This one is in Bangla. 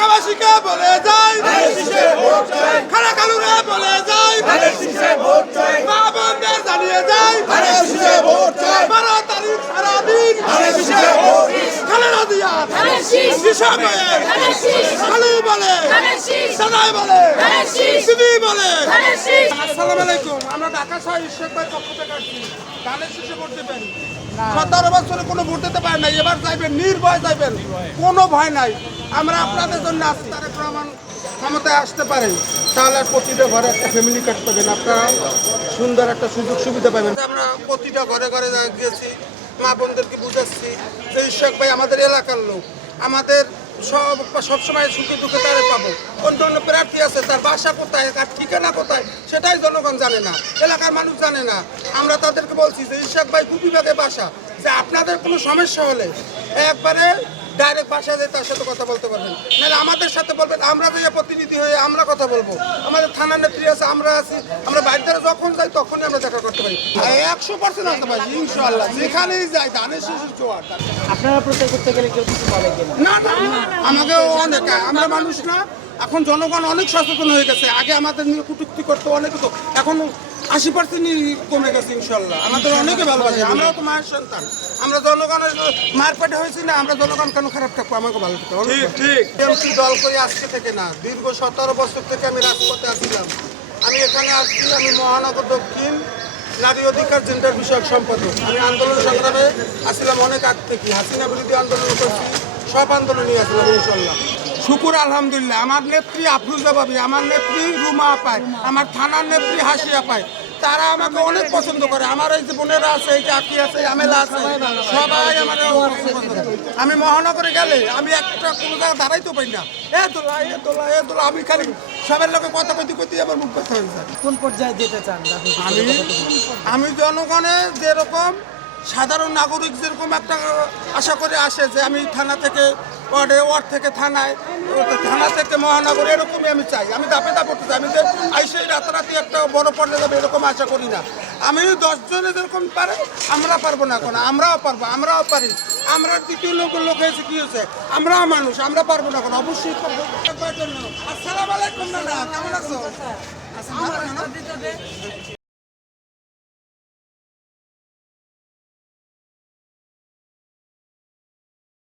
এলাকাবাসীকে বলে যাই খানা কালুরে বলে যাই মা বোনদের জানিয়ে যাই 12 তারিখ সারাদিন খালেদা জিয়া খালু বলে সানাই বলে সিবি বলে। আসসালামু আলাইকুম। আমরা ঢাকা শহর ইশরাক ভাই পক্ষ থেকে আসছি। ধানের শীষে ভোট দেবেন। 17 বছরে কোনো ভোট দিতে পারেন না, এবার যাইবেন নির্ভয় যাইবেন, কোনো ভয় নাই। আমরা আপনাদের জন্য আসছি। তারেক রহমান ক্ষমতায় আসতে পারেন তাহলে প্রতিটা ঘরে একটা ফ্যামিলি কার্ড পাবেন, আপনারা সুন্দর একটা সুযোগ সুবিধা পাবেন। আমরা প্রতিটা ঘরে ঘরে গিয়েছি, মা বোনদেরকে বুঝাচ্ছি যে ইশরাক ভাই আমাদের এলাকার লোক, আমাদের সবসময় সুখে দুঃখে তারে পাবো। অন্য অন্য প্রার্থী আছে, তার বাসা কোথায়, তার ঠিকানা কোথায় সেটাই জনগণ জানে না, এলাকার মানুষ জানে না। আমরা তাদেরকে বলছি যে ইশরাক ভাই খুব বিভাগে বাসা, যে আপনাদের কোনো সমস্যা হলে একবারে ডাইরেক্ট বাসা দিয়ে তার সাথে কথা বলতে পারবেন, নাহলে আমাদের সাথে বলবেন, আমরা যে প্রতিনিধি হয়ে আমরা কথা বলবো। আমাদের থানা নেত্রী আছে, আমরা আছি, আমরা বাইরে দ্বারা যখন যাই তখনই আমরা দেখা করতে পারি। 100% আসতে পারি ইনশাআল্লাহ, যেখানেই যাই ধানের শীষের জোয়ার। আপনারা প্রচার করতে গেলে কেউ কিছু বলে কিনা? না না, আমাকে অনেক, আমরা মানুষ না, এখন জনগণ অনেক সচেতন হয়ে গেছে। আগে আমাদের নিয়ে কটূক্তি করতো অনেক, তো এখন 80% কমে গেছে ইনশাল্লাহ। আমাদের অনেকে ভালোবাসে, আমরাও তো মায়ের সন্তান, আমরা জনগণের মার পেটে হয়েছি না, আমরা জনগণ কেন খারাপ থাকবো, আমাকে ভালো থাকবো। ঠিক ঠিক দল করে আজকে থেকে না, দীর্ঘ 17 বছর থেকে আমি রাজপথে আসছিলাম। আমি এখানে আসছি, আমি মহানগর দক্ষিণ নারী অধিকার জেন্ডার বিষয়ক সম্পাদক। আমি আন্দোলন সংগ্রামে আসছিলাম অনেক আগ থেকে, হাসিনা বিরোধী আন্দোলন করছি, সব আন্দোলনই আসলাম ইনশাল্লাহ। শুকুর আলহামদুলিল্লাহ, আমার নেত্রী আফরুজা ভাবি, আমার নেত্রী রুমা আপায়, আমার থানার নেত্রী হাসিয়া পায়, তারা আমাকে অনেক পছন্দ করে। আমার এই যে বোনেরা আছে, এই যে আকি আছে, আমেলা আছে, সবাই আমার পছন্দ করে। আমি মহানগরে গেলে আমি একটা কোনো জায়গায় দাঁড়াইতে পারি না, এ দোলা এ দোলা এ দোলা, আমি খালি সবার লোকে কথা কইতে কইতে আমার মুখ কথা হয়ে যায়। কোন পর্যায়ে যেতে চান? আমি জনগণের যেরকম সাধারণ নাগরিক যেরকম একটা আশা করে আসে যে আমি থানা থেকে ওয়ার্ডে, ওয়ার্ড থেকে থানায়, থানা থেকে মহানগর, এরকমই আমি চাই। আমি দাপে দাপ করতে চাই, আমি যে আইসে রাতারাতি একটা বড় পর্যায়ে যাবে এরকম আশা করি না। আমি 10 জনে যেরকম পারে আমরা পারবো না, এখন আমরাও পারবো, আমরাও পারি। আমরা দ্বিতীয় লোক হয়েছে, কি হয়েছে, আমরাও মানুষ, আমরা পারবো না, এখন অবশ্যই পারবো। আসসালামু আলাইকুম, কেমন আছো?